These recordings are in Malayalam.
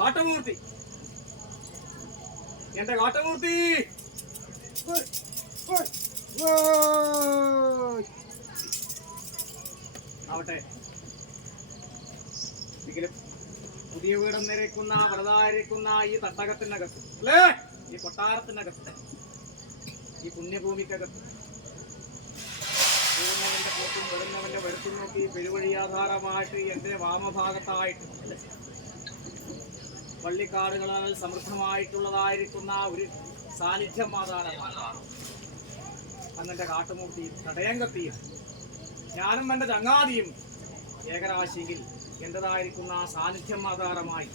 കാട്ടമൂർത്തി. എന്റെ കാട്ടമൂർത്തി. ആവട്ടെ. എങ്കിലും പുതിയ വീടം നിരക്കുന്ന വ്രതായിരിക്കുന്ന ഈ തട്ടകത്തിനകത്ത് അല്ലേ? ഈ കൊട്ടാരത്തിനകത്ത് ഈ പുണ്യഭൂമിക്കകത്ത് വരുന്നവന്റെ പുറത്തും വരുന്നവന്റെ വരുത്തും നോക്കി പെരുവഴിയാധാരമായിട്ട് എന്റെ വാമഭാഗത്തായിട്ട് പള്ളിക്കാടുകളാൽ സമൃദ്ധമായിട്ടുള്ളതായിരിക്കുന്ന ഒരു സാന്നിധ്യം അതാണ് അന്നെന്റെ കാട്ടുമൂർത്തി തടയങ്കത്തിയും ഞാനും എന്റെ ചങ്ങാതിയും ഏകരാശിയിൽ എന്റെതായിരിക്കുന്ന സാന്നിധ്യം ആധാരമായി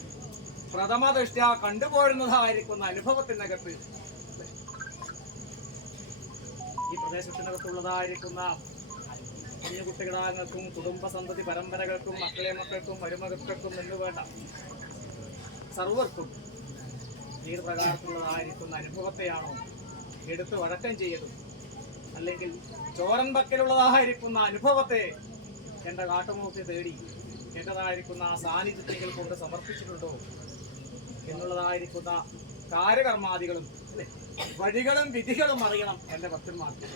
പ്രഥമ ദൃഷ്ട കണ്ടുപോരുന്നതായിരിക്കുന്ന അനുഭവത്തിനകത്ത് ഈ പ്രദേശത്തിനകത്തുള്ളതായിരിക്കുന്ന കുഞ്ഞു കുട്ടികളാങ്ങൾക്കും കുടുംബസന്തതി പരമ്പരകൾക്കും മക്കളെ മക്കൾക്കും മരുമകൾക്കും എന്ന് വേണ്ട. സർവർക്കും ഏത് പ്രകാരത്തിലുള്ളതായിരിക്കുന്ന അനുഭവത്തെയാണോ എടുത്ത് വഴക്കം ചെയ്തത് അല്ലെങ്കിൽ ചോരൻ പക്കലുള്ളതായിരിക്കുന്ന അനുഭവത്തെ എന്റെ കാട്ടുമൂർത്തി തേടി എന്റെതായിരിക്കുന്ന ആ സാന്നിധ്യങ്ങൾ കൊണ്ട് സമർപ്പിച്ചിട്ടുണ്ടോ? എന്നുള്ളതായിരിക്കുന്ന കാര്യകർമാദികളും വഴികളും വിധികളും അറിയണം എന്റെ ഭക്തന്മാർക്ക്.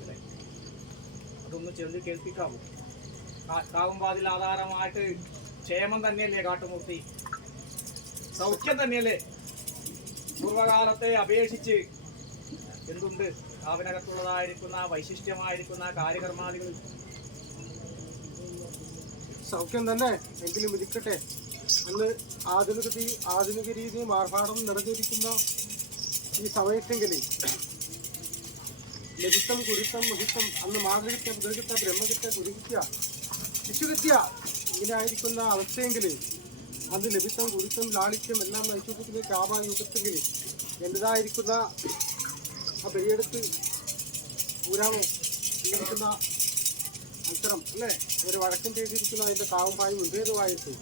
അല്ലേ? അതൊന്ന് ചൊല്ലി കേൾപ്പിക്കാവൂ. കാവുംപാതിൽ ആധാരമായിട്ട് ക്ഷേമം തന്നെയല്ലേ കാട്ടുമൂർത്തി? സൗഖ്യം തന്നെയല്ലേ? പൂർവകാലത്തെ അപേക്ഷിച്ച് എന്തുണ്ട്? അവനകത്തുള്ളതായിരിക്കുന്ന വൈശിഷ്ട്യമായിരിക്കുന്ന കാര്യകർമാദികൾ. സൗഖ്യം തന്നെ. എങ്കിലും ഇരിക്കട്ടെ. അന്ന് ആധുനിക ആധുനിക രീതി ആർഭാടം നിറഞ്ഞിരിക്കുന്ന ഈ സമയത്തെങ്കിൽ ലഭിത്തം കുരുത്തം മുഹിത്തം അന്ന് മാതൃകത്യ പിതൃകത്യ ബ്രഹ്മകത്യ ശിശുകത്യ ഇങ്ങനെ ആയിരിക്കുന്ന അവസ്ഥയെങ്കിൽ അന്ന് ലഭിത്തം കുരുത്തം ലാളിത്യം എല്ലാം നയിച്ചുകൊണ്ടിരിക്കുന്ന കാമായുഗത്തെങ്കിൽ എന്റെതായിരിക്കുന്ന ആ പെരിയെടുത്ത് ഊരാമോ ഇരിക്കുന്ന അത്തരം അല്ലേ? ഒരു വഴക്കം ചെയ്തിരിക്കുന്ന അതിന്റെ കാവും പായും ഉദ്വേദമായിട്ട്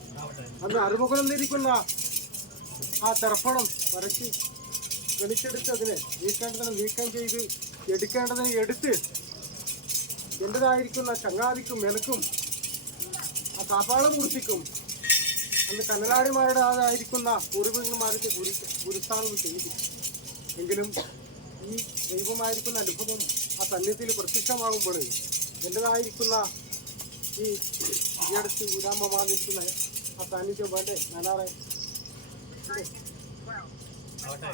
അന്ന് അറുമുഖം എന്നിരിക്കുന്ന ആ തർപ്പണം വരച്ച് വലിച്ചെടുത്ത് അതിനെ നീക്കേണ്ടതിനെ നീക്കം ചെയ്ത് എടുക്കേണ്ടതിനെ എടുത്ത് എന്റെതായിരിക്കുന്ന ചങ്ങാതിക്കും മെനക്കും ആ കാപ്പാളമൂർത്തിക്കും അന്ന് കന്നലാടിമാരുടെ ആയിരിക്കുന്ന പൂർവികന്മാർക്ക് ഗുരു ഗുരുസ്ഥാനം ചെയ്തു. എങ്കിലും ഈ ദൈവമായിരിക്കുന്ന അനുഭവം ആ സന്നിധിയിൽ പ്രത്യക്ഷമാകുമ്പോൾ എന്റെതായിരിക്കുന്ന ഈ അടുത്ത് വിരാമമാന്നിരിക്കുന്ന ആ സാന്നിധ്യം വേണ്ടേ ആവട്ടെ.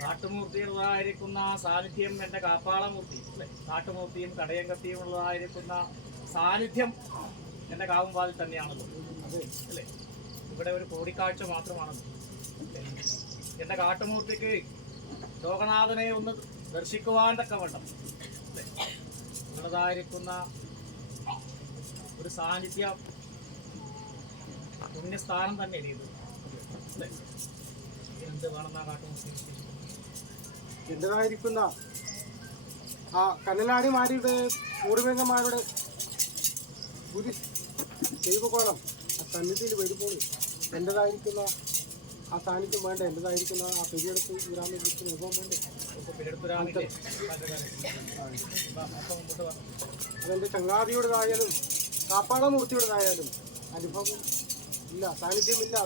കാട്ടുമൂർത്തിയുള്ളതായിരിക്കുന്ന സാന്നിധ്യം എന്റെ കാപ്പാളമൂർത്തി അല്ലേ? കാട്ടുമൂർത്തിയും കടയങ്കത്തിയും ഉള്ളതായിരിക്കുന്ന സാന്നിധ്യം എന്റെ കാവുംപാതിൽ തന്നെയാണല്ലോ അതെ. അല്ലേ? ഇവിടെ ഒരു കൂടിക്കാഴ്ച മാത്രമാണ്. എന്റെ കാട്ടുമൂർത്തിക്ക് ലോകനാഥനെ ഒന്ന് ദർശിക്കുവാൻ തക്കവണ്ണം? ഉള്ളതായിരിക്കുന്ന ഒരു സാന്നിധ്യ പുണ്യസ്ഥാനം തന്നെ ഇത്. എന്ത് വേണമെന്നാ കാട്ടുമൂർത്തി? എന്റെതായിരിക്കുന്ന ആ കന്നലാടിമാരുടെ പൂർവികന്മാരുടെ ഗുരു ദൈവകോലം ആ സന്നിധിയിൽ വരുമ്പോൾ എന്റെതായിരിക്കുന്ന ആ സാന്നിധ്യം വേണ്ട? എന്റെതായിരിക്കുന്ന ആ പെരിയെടുത്ത് വിരാമിക്കുന്ന വിഭവം വേണ്ടേ. അതെന്റെ ചങ്ങാതിയുടേതായാലും കാപ്പാടമൂർത്തിയുടേതായാലും അനുഭവം ഇല്ല സാന്നിധ്യമില്ല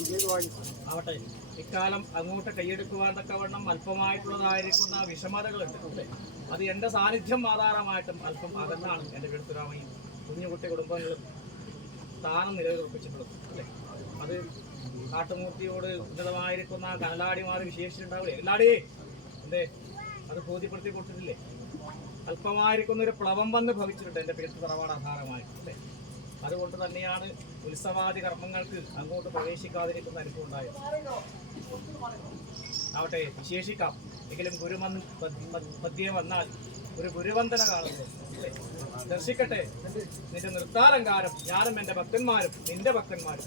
ഇന്ത്യയിൽ വാങ്ങി ആവട്ടെ. ഇക്കാലം അങ്ങോട്ട് കൈയെടുക്കുവാൻ തക്കവണ്ണം അല്പമായിട്ടുള്ളതായിരിക്കുന്ന വിഷമതകളുണ്ട്? അത് എന്റെ സാന്നിധ്യം ആധാരമായിട്ടും അല്പം അകന്നാണ് എന്റെ വെളുത്തുരാമയും കുഞ്ഞുകുട്ടി കുടുംബങ്ങളും സ്ഥാനം നിലനിർപ്പിച്ചിട്ടുള്ളത്. അല്ലേ അത് കാട്ടുമൂർത്തിയോട് ഉന്നതമായിരിക്കുന്ന കനലാടിമാർ വിശേഷിച്ചിട്ടുണ്ടാവില്ലേ? എല്ലാടി എന്തേ? അത് ബോധ്യപ്പെടുത്തി കൊടുത്തിട്ടില്ലേ? അല്പമായിരിക്കുന്ന ഒരു പ്ലവം വന്ന് ഭവിച്ചിട്ടുണ്ട് എന്റെ പേര് തറവാട് ആധാരമായിട്ട് അല്ലേ? അതുകൊണ്ട് തന്നെയാണ് ഉത്സവാദി കർമ്മങ്ങൾക്ക് അങ്ങോട്ട് പ്രവേശിക്കാതിരിക്കുന്ന അനുഭവം ഉണ്ടായത്. ആവട്ടെ വിശേഷിക്കാം. എങ്കിലും ഗുരുമന് മധ്യേ വന്നാൽ ഒരു ഗുരുവന്ദന കാണുന്നു? ദർശിക്കട്ടെ. നിന്റെ നൃത്താലങ്കാരം ഞാനും എന്റെ ഭക്തന്മാരും നിന്റെ ഭക്തന്മാരും.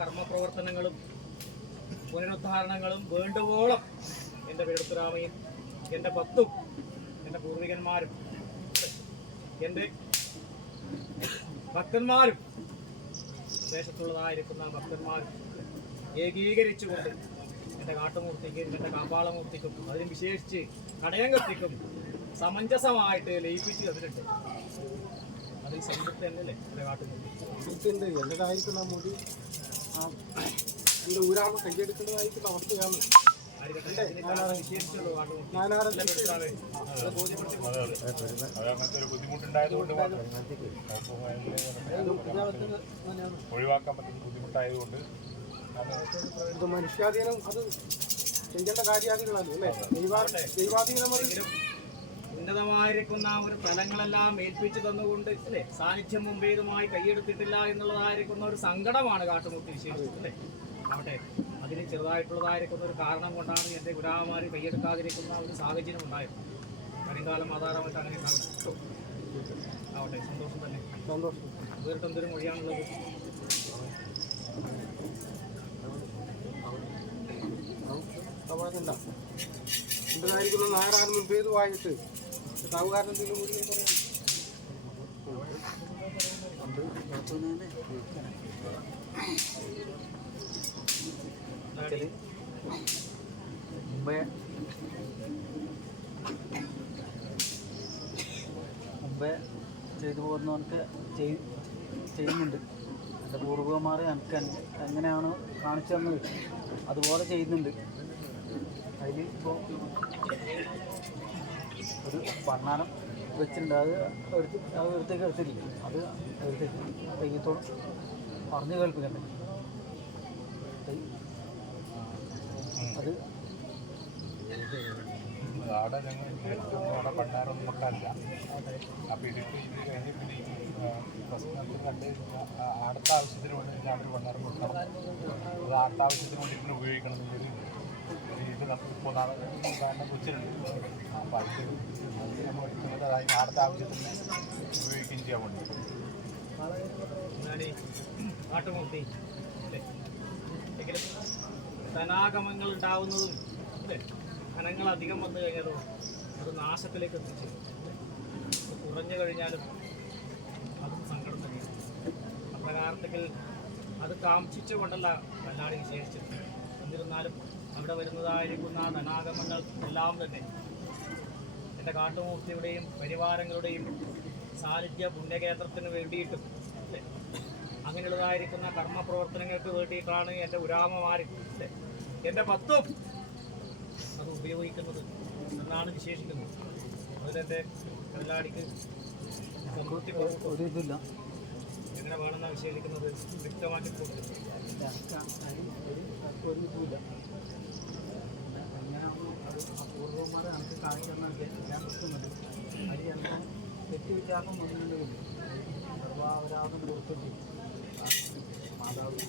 കർമ്മപ്രവർത്തനങ്ങളും പുനരുദ്ധാരണങ്ങളും വേണ്ടുവോളം എന്റെ വെളുത്തുരാമയും എന്റെ ഭക്തും എന്റെ പൂർവികന്മാരും എന്റെ ഭക്തന്മാരും ദേശത്തുള്ളതായിരിക്കുന്ന ഭക്തന്മാരും ഏകീകരിച്ചുകൊണ്ട് എന്റെ കാട്ടുമൂർത്തിക്കും എന്റെ കാമ്പാളമൂർത്തിക്കും അതിനും വിശേഷിച്ച് കടയങ്കത്തിക്കും സമഞ്ജസമായിട്ട് ലയിപ്പിച്ച് തന്നിട്ടുണ്ട്. അതിൽ സംതൃപ്തി തന്നെയല്ലേ എന്റെ കാട്ടുമൂർത്തി? എന്റെ ഊരാണ് കൈയെടുക്കേണ്ടതായിരിക്കുന്ന അവസ്ഥയാണ് എന്റെ ബുദ്ധിമുട്ടുണ്ടായതുകൊണ്ട് ഒഴിവാക്കാൻ പറ്റുന്ന ബുദ്ധിമുട്ടായതുകൊണ്ട് മനുഷ്യാധീനം അത് ചെയ്യേണ്ട കാര്യാധികളാണ് അല്ലേ? ദൈവാധീനം ഉന്നതമായിരിക്കുന്ന ഒരു തലങ്ങളെല്ലാം ഏൽപ്പിച്ചു തന്നുകൊണ്ട് അല്ലേ സാന്നിധ്യം മുമ്പേതുമായി കൈയെടുത്തിട്ടില്ല എന്നുള്ളതായിരിക്കുന്ന ഒരു സങ്കടമാണ് കാട്ടുമുട്ടി വിശേഷിച്ചത് അല്ലേ ആവട്ടെ അതിന് ചെറുതായിട്ടുള്ളതായിരിക്കുന്ന ഒരു കാരണം കൊണ്ടാണ് എന്റെ ഗുരാമാര് കൈയെടുക്കാതിരിക്കുന്ന ഒരു സാഹചര്യം ഉണ്ടായത് കരിങ്കാലം ആധാരമായിട്ട് അങ്ങനെ. ആവട്ടെ സന്തോഷം തന്നെ സന്തോഷം വേറിട്ട് എന്തൊരു മൊഴിയാണുള്ളത് ഇതായിരിക്കുന്ന എന്റേതായിരിക്കുന്ന നായറാൻ മുൻപേതുമായിട്ട് മുമ്പേ ചെയ്തു പോകുന്നവർക്ക് ചെയ് ചെയ്യുന്നുണ്ട് എന്റെ പൂർവികന്മാർ എനിക്ക് എങ്ങനെയാണ് കാണിച്ചു തന്നത്. അതുപോലെ ചെയ്യുന്നുണ്ട്. അതിൽ ഇപ്പോൾ ഒരു പണ്ണാനം വെച്ചിട്ടുണ്ട്. അത് അത് എടുത്തേക്ക് എടുത്തിട്ടില്ല അത് എടുത്തേക്ക് തെയ്യത്തോളം പറഞ്ഞു കേൾപ്പിക്കണ്ടേ? അത് ആടെ ആവശ്യത്തിന് വേണ്ടി ഒരു പണ്ടാരം കൊടുക്കണം അത് ആവശ്യത്തിന് വേണ്ടി ഉപയോഗിക്കണം എന്നൊരു ഇത് വെച്ചിട്ടുണ്ട് ധനാഗമങ്ങൾ ഉണ്ടാവുന്നതും ധനങ്ങൾ അധികം വന്നു കഴിഞ്ഞതും അത് നാശത്തിലേക്ക് എത്തിച്ചു കുറഞ്ഞു കഴിഞ്ഞാലും അതും സങ്കടം തന്നെയാണ് അപ്രകാരത്തിൽ അത് കാംക്ഷിച്ചുകൊണ്ടല്ല കല്ലാടി വിശേഷിച്ചത് എന്നിരുന്നാലും അവിടെ വരുന്നതായിരിക്കുന്ന ധനാഗമങ്ങൾ എല്ലാം തന്നെ എന്റെ കാട്ടുമൂർത്തിയുടെയും പരിവാരങ്ങളുടെയും സാന്നിധ്യ പുണ്യകേന്ദ്രത്തിന് വേണ്ടിയിട്ടും അല്ലേ? അങ്ങനെയുള്ളതായിരിക്കുന്ന കർമ്മ പ്രവർത്തനങ്ങൾക്ക് വേണ്ടിയിട്ടാണ് എന്റെ ഉരാമമാരി അല്ലേ? എന്റെ പത്തും അത് ഉപയോഗിക്കുന്നത് എന്നാണ് വിശേഷിക്കുന്നത്. അതിലെന്റെ കല്ലാടിക്ക് സംതൃപ്തി കൊടുക്കും. എങ്ങനെ വേണമെന്നാണ് വിശേഷിക്കുന്നത്? വ്യക്തമാക്കി കൊടുക്കും. അപൂർവന്മാരെ നമുക്ക് കാണിക്കുന്നതൊക്കെ ഞാൻ നിൽക്കുന്നുണ്ട് അത് എന്തോ തെറ്റ് വിചാരണം മുന്നിലുണ്ട് സർവാപരാധം കൊടുത്തിട്ട് മാതാവ്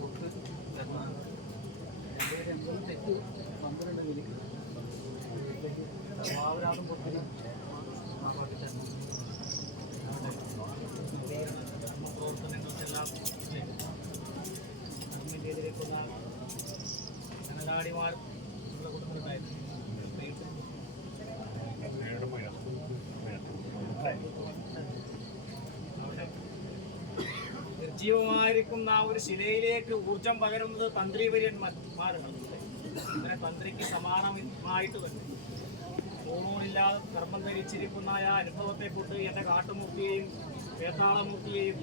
കൊടുത്ത് എന്തെങ്കിലും തെറ്റ് വന്നിട്ടുണ്ടെങ്കിൽ വീട്ടിലേക്ക് സർവാപരാധം കൊടുത്തിന് മാതാവാക്കി തരണം പ്രവർത്തനങ്ങൾക്കെല്ലാം അഡ്മിറ്റ് ചെയ്തിരിക്കുന്ന കനലാടിമാർ നമ്മുടെ കുടുംബത്തിലുണ്ടായിരുന്നു വീട് പോയി അവിടെ നിർജീവമായിരിക്കുന്ന ആ ഒരു ശിലയിലേക്ക് ഊർജം പകരുന്നത് തന്ത്രിവര്യന്മാരാണ് അങ്ങനെ തന്ത്രിക്ക് സമാനമായിട്ട് തന്നെ. ഊണൂണില്ലാതെ കർമ്മം ധരിച്ചിരിക്കുന്ന ആ അനുഭവത്തെ കൊണ്ട് എന്റെ കാട്ടുമൂർത്തിയെയും വേത്താളമൂർത്തിയെയും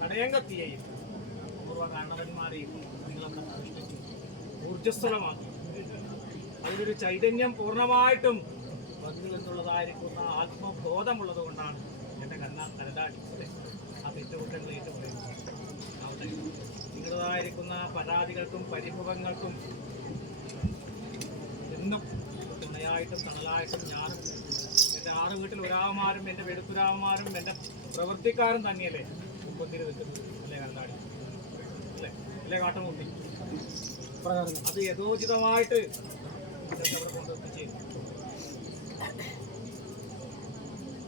കടയങ്കത്തിയെയും പൂർവ കാരണവന്മാരെയും നിങ്ങളവിടെ പ്രതിഷ്ഠിച്ചു ഊർജസ്വലമാക്കി. അതിലൊരു ചൈതന്യം പൂർണമായിട്ടും വന്നു എന്നുള്ളതായിരിക്കുന്ന ആത്മബോധമുള്ളത് കൊണ്ടാണ് എന്റെ കണ്ണ കരടാടി ആ തെറ്റുകുറ്റങ്ങൾ ഏറ്റുപറയുന്നത് ആവട്ടെ നിങ്ങളതായിരിക്കുന്ന പരാതികൾക്കും പരിമുഖങ്ങൾക്കും എന്നും തുണയായിട്ടും തണലായിട്ടും ഞാൻ എന്റെ ആറ് വീട്ടിൽ ഒരാമാരും എന്റെ വെടുത്തുരാമാരും എന്റെ പ്രവൃത്തിക്കാരും തന്നെയല്ലേ മുപ്പത്തിരി നിൽക്കുന്നത്? അല്ലേ കണ്ടാടി അല്ലേ? അല്ലേ കാട്ടുമുട്ടി? കൂട്ടി അത് യഥോചിതമായിട്ട്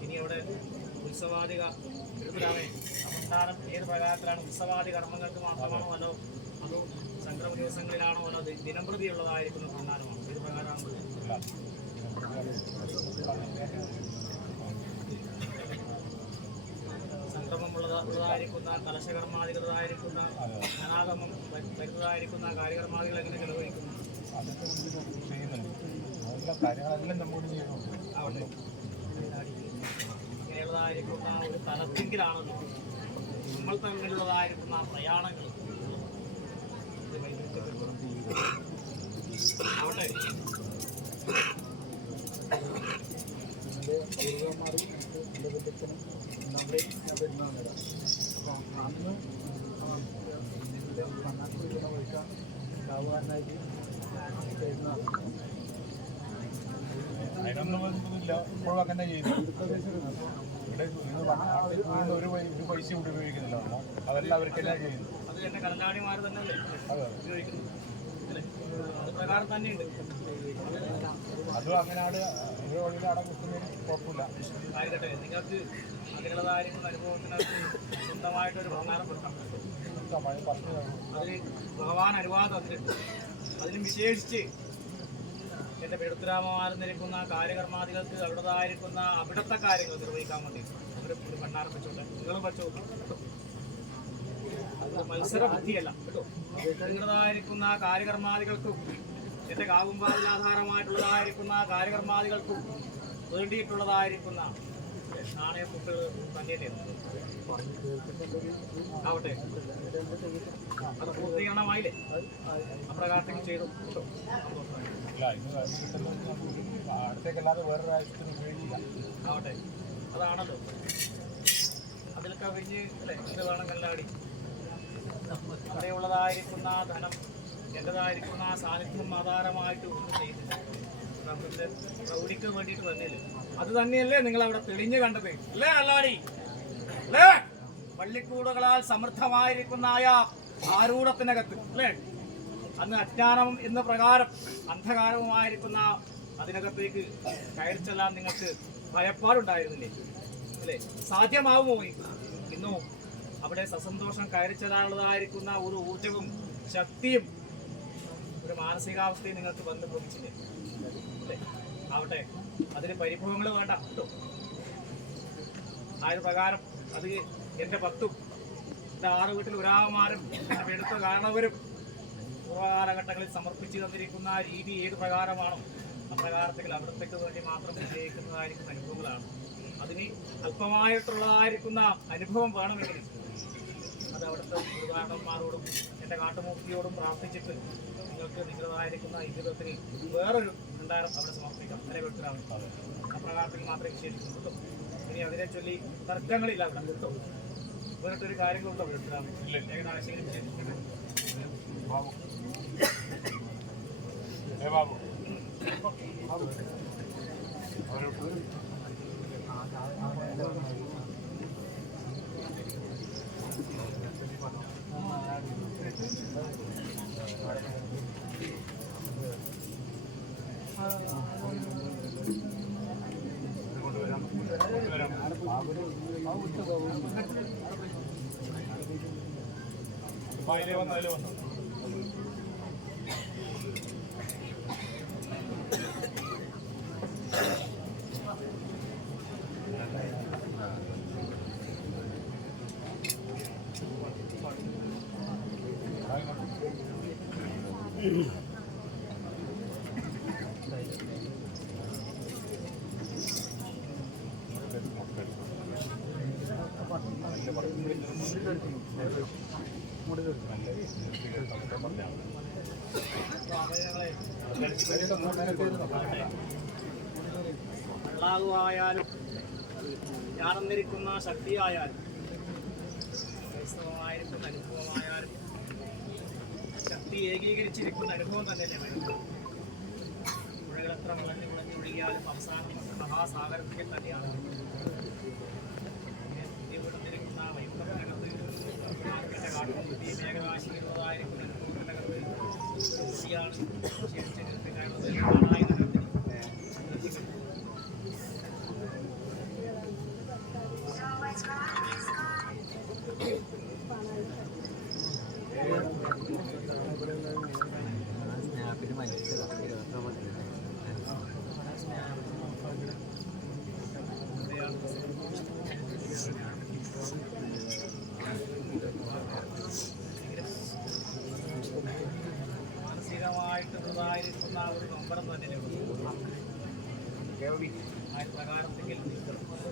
ഇനി അവിടെ ഉത്സവാദിക എടുത്തിടാമേ സംസ്ഥാനം ഏത് പ്രകാരത്തിലാണ്? ഉത്സവാദി കർമ്മങ്ങൾക്ക് മാത്രമാണോ അതോ അതോ സംക്രമ ദിവസങ്ങളിലാണോ അതോ ദിനംപ്രതിയുള്ളതായിരിക്കുന്ന ഭണ്ഡാരമാണോ ഏത് പ്രകാരമാണ് സംക്രമമുള്ളത ഉള്ളതായിരിക്കുന്ന കലശകർമാധികൃതമായിരിക്കുന്ന അനാഗമം വരുന്നതായിരിക്കുന്ന കാര്യകർമാദികൾ എങ്ങനെ ചെലവഴിക്കുന്നു? അതൊക്കെ ചെയ്യുന്നുണ്ട്. കാര്യങ്ങളെല്ലാം നമ്മോട് ചെയ്യുന്നുണ്ട് അവിടെ ഇങ്ങനെയുള്ളതായിരിക്കുന്ന ഒരു തലത്തിങ്കിലാണല്ലോ നമ്മൾ തമ്മിലുള്ളതായിരിക്കുന്ന ആ പ്രയാണങ്ങൾ. അവിടെ ഒന്നുമില്ല ഇപ്പോഴും അങ്ങനെ ചെയ്യുന്നു ഇവിടെ നിങ്ങൾ നാട്ടിൽ വീണ്ടും ഒരു പൈ- ഒരു പൈസ കൂടി ഉപയോഗിക്കുന്നില്ല നമ്മൾ അതെല്ലാം അവർക്കെല്ലാം ചെയ്യുന്നു. അത് അങ്ങനെയാണ് ഒരു വഴിയിൽ അവിടെ കിട്ടുന്നതിന് കുഴപ്പമില്ല. അനുഭവത്തിനകത്ത് സ്വന്തമായിട്ടൊരു അതിൽ ഭഗവാൻ അനുവാദം തന്നിട്ടുണ്ട്. വിശേഷിച്ച് എന്റെ പെടുത്തരാമമാർ നിൽക്കുന്ന കാര്യകർമാദികൾക്ക് അവിടെതായിരിക്കുന്ന അവിടുത്തെ കാര്യങ്ങൾ നിർവഹിക്കാൻ വേണ്ടി അവർ ഒരു വെച്ചോ അത് മത്സര ബുദ്ധിയല്ല കേട്ടോ നിങ്ങളുടേതായിരിക്കുന്ന കാര്യകർമാദികൾക്കും എന്റെ കാവുമ്പാതിൽ ആധാരമായിട്ടുള്ളതായിരിക്കുന്ന കാര്യകർമാദികൾക്കും വേണ്ടിയിട്ടുള്ളതായിരിക്കുന്ന തന്നെയല്ലേ ആവട്ടെ. അത് പൂർത്തീകരണമായില്ലേ? അപ്രകാരത്തേക്ക് ചെയ്തു. അടുത്തേക്കല്ലാതെ വേറെ ഉപയോഗിക്കില്ല ആവട്ടെ. അതാണല്ലോ. അതിൽ കവിഞ്ഞ് അല്ലേ? ഇത് വേണം കല്ലാടി. അവിടെയുള്ളതായിരിക്കുന്ന ധനം എന്റെതായിരിക്കുന്ന ആ സാന്നിധ്യം ആധാരമായിട്ട് ഒന്നും ചെയ്തില്ല. നമ്മുടെ പ്രൗഢിക്ക് വേണ്ടിയിട്ട് തന്നെയല്ലേ അത് തന്നെയല്ലേ നിങ്ങൾ അവിടെ തെളിഞ്ഞു കണ്ടത്. അല്ലേ അല്ലാടി അല്ലേ? പള്ളിക്കൂടുകളാൽ സമൃദ്ധമായിരിക്കുന്ന ആ ആരൂഢത്തിനകത്ത് അല്ലേ? അന്ന് അജ്ഞാനം എന്ന പ്രകാരം അന്ധകാരവുമായിരിക്കുന്ന അതിനകത്തേക്ക് കയറിച്ചെല്ലാം നിങ്ങൾക്ക് ഭയപ്പാടുണ്ടായിരുന്നില്ലേ? അല്ലേ? സാധ്യമാവുമോ ഇന്നോ? അവിടെ സസന്തോഷം കയറിച്ചതാനുള്ളതായിരിക്കുന്ന ഒരു ഊർജവും ശക്തിയും ഒരു മാനസികാവസ്ഥയും നിങ്ങൾക്ക് വന്ന് ഭവിച്ചില്ലേ അല്ലേ? ആവട്ടെ. അതിന് പരിഭവങ്ങൾ വേണ്ട. കേട്ടോ ആ പ്രകാരം അത് എന്റെ പത്തും എന്റെ ആറ് വീട്ടിൽ ഒരാമാരും എടുത്ത കാരണവരും പൂർവകാലഘട്ടങ്ങളിൽ സമർപ്പിച്ചു തന്നിരിക്കുന്ന രീതി ഏത് പ്രകാരമാണോ? അപ്രകാരത്തിൽ അവിടത്തേക്ക് വേണ്ടി മാത്രം വിജയിക്കുന്നതായിരിക്കുന്ന അനുഭവങ്ങളാണ്. അതിന് അല്പമായിട്ടുള്ളതായിരിക്കുന്ന അനുഭവം വേണമെങ്കിൽ അത് അവിടുത്തെ ഗുരുവായൂരന്മാരോടും എന്റെ കാട്ടുമൂർത്തിയോടും പ്രാർത്ഥിച്ചിട്ട് നിങ്ങൾക്ക് നിങ്ങളുടേതായിരിക്കുന്ന ജീവിതത്തിന് വേറൊരു ഭണ്ഡാരം അവിടെ സമർപ്പിക്കാം. അല്ലെ വെട്ടുകാണ് അപ്രകാരത്തിൽ മാത്രമേ വിശേഷിക്കുന്നുള്ളൂ ഇനി അതിനെ ചൊല്ലി തർക്കങ്ങളില്ല അവിടെ. കിട്ടും? വേറിട്ടൊരു കാര്യങ്ങളുണ്ടോ വെട്ടുകാണ് ഏകദേശം വിശേഷിക്കുന്നത് ബാബു. അതിലെ വന്നു അതിലെ വന്നു വെള്ളാകുവായാലും ഞാനെന്നിരിക്കുന്ന ശക്തിയായാലും ക്രൈസ്തവമായിരിക്കുന്ന അനുഭവമായാലും ശക്തി ഏകീകരിച്ചിരിക്കുന്ന അനുഭവം തന്നെയല്ലേ പുഴകൾ എത്ര മുളഞ്ഞു മുളഞ്ഞു ഒഴുകിയാലും അവസാനം മഹാസാഗരത്തിൽ തന്നെയാണ് ഇവിടുന്നിരിക്കുന്ന വൈകുന്നേരത്ത് കാട്ടുമുട്ടി മേഘരാശികളുള്ളതായിരിക്കുന്ന അനുഭവത്തിനകത്ത് കൃഷിയാണ്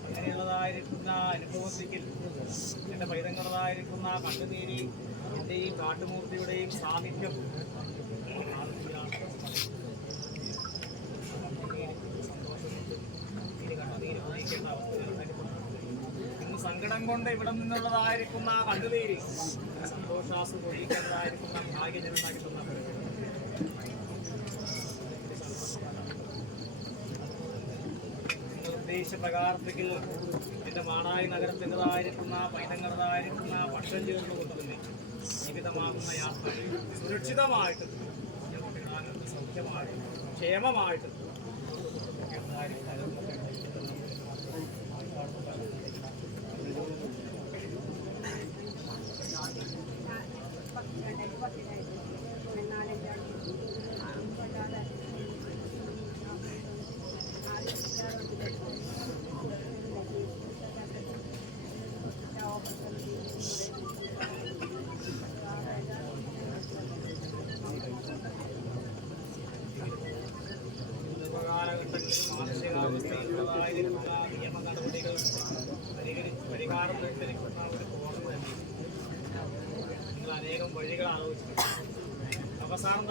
അങ്ങനെയുള്ളതായിരിക്കുന്ന അനുഭവത്തിൽ എന്റെ പൈതങ്ങളതായിരിക്കുന്ന കണ്ണുനീരി ഈ കാട്ടുമൂർത്തിയുടെയും സാന്നിധ്യം. സങ്കടം കൊണ്ട് ഇവിടെ നിന്നുള്ളതായിരിക്കുന്ന കണ്ണുനീര് സന്തോഷാസ് പൊഴിക്കേണ്ടതായിരിക്കുന്ന ഭാഗ്യജനുണ്ടാക്കി പ്രകാരത്തിൽ എന്റെ മാണായി നഗരത്തിന്റെതായിരിക്കുന്ന പൈതങ്ങളുടേതായിരിക്കുന്ന പക്ഷം ചേർന്ന് കൊണ്ടുതന്നെ ജീവിതമാകുന്ന യാത്ര. സുരക്ഷിതമായിട്ട് സൗഖ്യമായിട്ട് ക്ഷേമമായിട്ട് കാലഘട്ടങ്ങളിൽ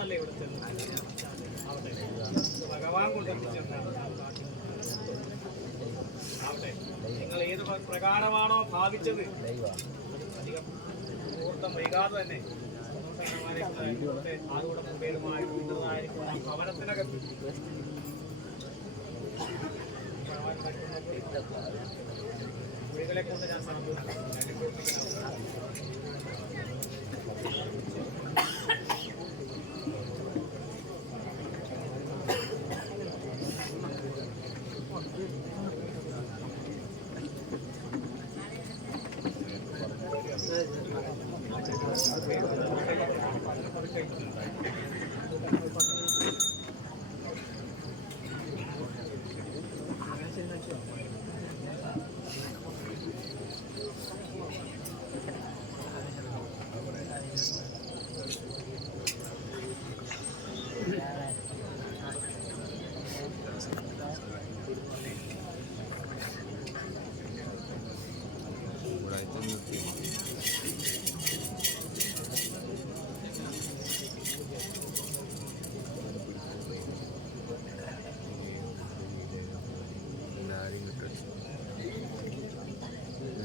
തന്നെ ഇവിടെ ആവട്ടെ ഭഗവാൻ കൊണ്ടെത്തിച്ചെന്നാണ് ആവട്ടെ നിങ്ങൾ ഏത് പ്ര- പ്രകാരമാണോ ഭാവിച്ചത്? അധികം മുഹൂർത്തം വൈകാതെ തന്നെ. ആളുടെ മുഖേനുമായി വീണ്ടുന്നതായിരിക്കും ആ ഭവനത്തിനകത്ത്. കുഴികളെ കൊണ്ട് ഞാൻ സന്തോഷിക്കുന്നു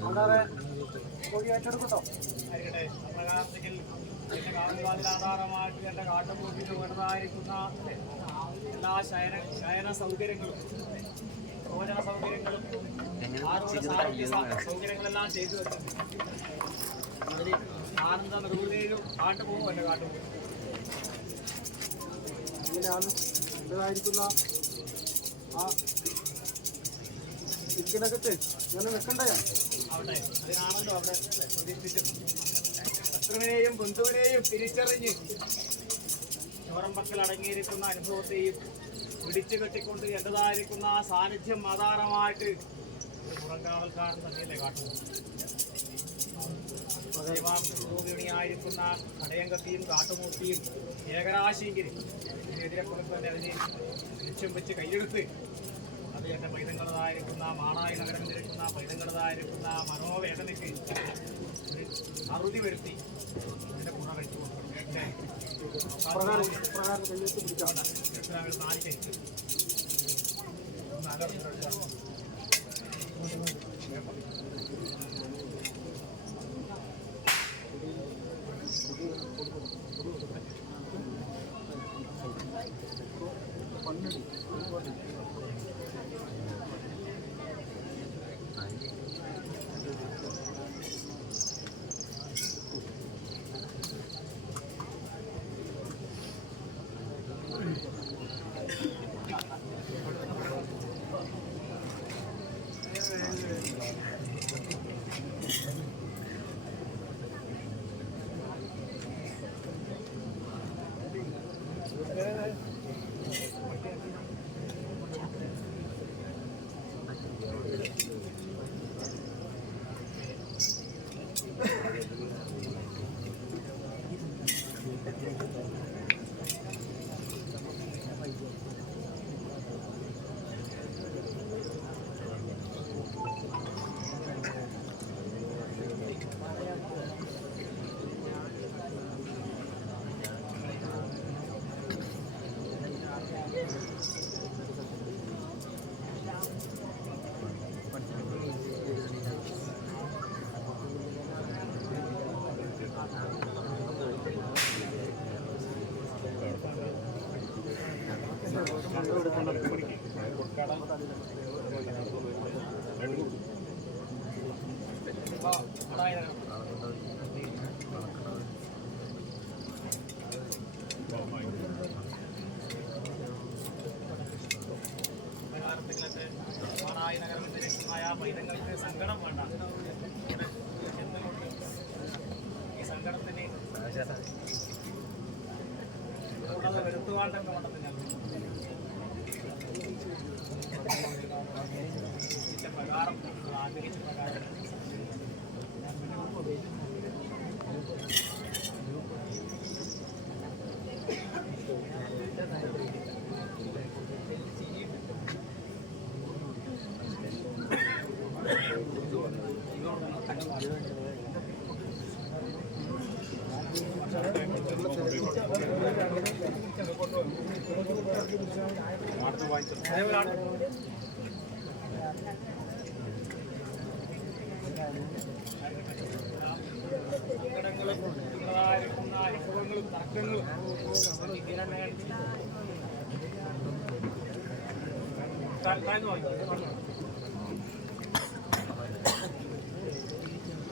അവിടെ കോഴി ഏറ്റെടുക്കട്ടോ ആയിരിക്കട്ടെ പ്രകാശത്തിൽ എന്റെ കാവുകാലിൽ ആധാരമായിട്ട് എന്റെ കാട്ടുപൂട്ടിന് വേണ്ടതായിരിക്കുന്ന എല്ലാ ശയന ശയന സൗകര്യങ്ങളും ഭോജന സൗകര്യങ്ങളും സ- സൗകര്യങ്ങളെല്ലാം ചെയ്തു അതിൽ ആനന്ദ നിർവൃതിയിലും കാട്ടുപോകും എന്റെ കാട്ടുപോകും ഇങ്ങനെയാണ് ഉള്ളതായിരിക്കുന്ന ആ ഇരിക്കനകത്ത് ഇങ്ങനെ നിൽക്കണ്ടേ അതിനാണല്ലോ അവിടെ ശത്രുവിനെയും ബന്ധുവിനെയും തിരിച്ചറിഞ്ഞ് ചോറമ്പക്കൽ അടങ്ങിയിരിക്കുന്ന അനുഭവത്തെയും പിടിച്ചു കെട്ടിക്കൊണ്ട് എന്റേതായിരിക്കുന്ന ആ സാന്നിധ്യം ആധാരമായിട്ട് പുറങ്കാവൽക്കാരൻ തന്നെയല്ലേ കാട്ടുന്നത്. ായിരിക്കുന്ന കടയങ്കത്തിയും കാട്ടുമൂർത്തിയും ഏകരാശിയെങ്കിലും ഇതിനെതിരെ പുറത്തന്നെ അതിനെ ലക്ഷ്യം വെച്ച് കൈയെടുത്ത് പൈതങ്ങളതായിരിക്കുന്ന മാണായി നഗരം നിരക്കുന്ന പൈതങ്ങളതായിരിക്കുന്ന മനോവേദനയ്ക്ക് ഒരു അറുതി വരുത്തി അതിന്റെ ഗുണ കഴിച്ചു കയ്യെടുത്ത് പിടിക്കാം. നാല് കഴിച്ചു Thank you.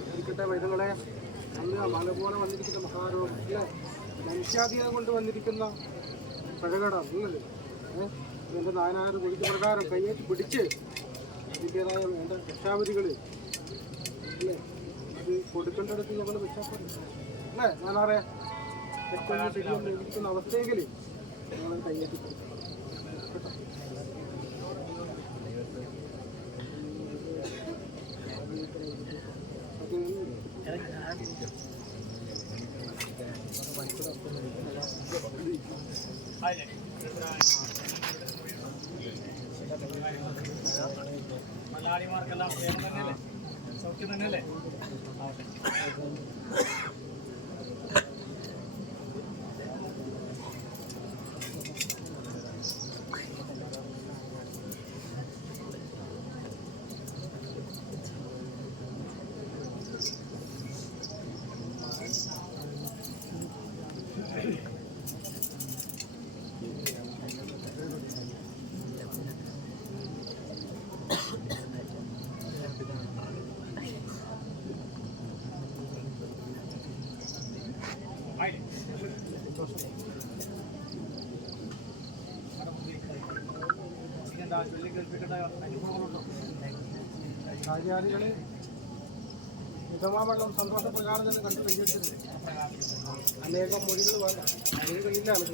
ഇരിക്കട്ടെ വൈദ്യങ്ങളെ അന്ന് ആ മല പോലെ വന്നിരിക്കുന്ന മഹാരോഗം മനുഷ്യാധീനം കൊണ്ട് വന്നിരിക്കുന്ന അല്ലേ? ഏഹ് എന്റെ നായനാറ് കുറിച്ച പ്രകാരം കയ്യേറ്റ് പിടിച്ച് അതിന്റെതായ വേണ്ട രക്ഷാവധികൾ അല്ലേ അത് കൊടുക്കേണ്ടിടത്ത് നമ്മൾ പോരെ അല്ലേ ഞാനാറേ തെറ്റൊന്നും ശരിയൊന്നും ഇരിക്കുന്ന അവസ്ഥയെങ്കിൽ ഞങ്ങൾ കയ്യേറ്റി കൊടുക്കണം ആചാര്യകൾ മിതമാ വെള്ളം സന്തോഷപ്രകാരം തന്നെ കണ്ടു കൈയ്യെടുത്തിട്ടുണ്ട് അനേകം മൊഴികൾ വേണ്ട മൊഴികളില്ല അത്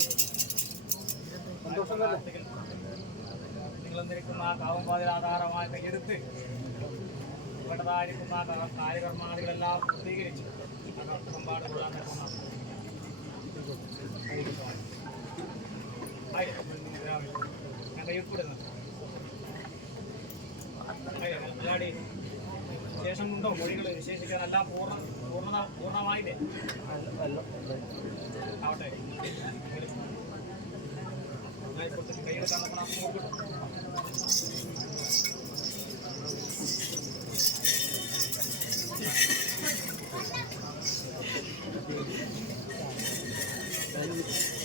സന്തോഷം തന്നെ. നിങ്ങളെന്നിരിക്കുന്ന ആ കാവമ്പാതിൽ ആധാരമായിട്ട് എടുത്ത് ഇവിടെതായിരിക്കുന്ന ആ കാ- കാര്യകർമാണികളെല്ലാം പൂർത്തീകരിച്ച് സമ്പാട് കൊള്ളാൻ നിൽക്കുന്ന ഞാൻ കൈയൊപ്പിടുന്നു മലയാളി ശേഷമുണ്ടോ മൊഴികൾ വിശേഷിക്കാൻ എല്ലാം പൂർണ പൂർണത പൂർണമായില്ലേ? ആവട്ടെ. കൈയെടുക്കാൻ നമ്മൾ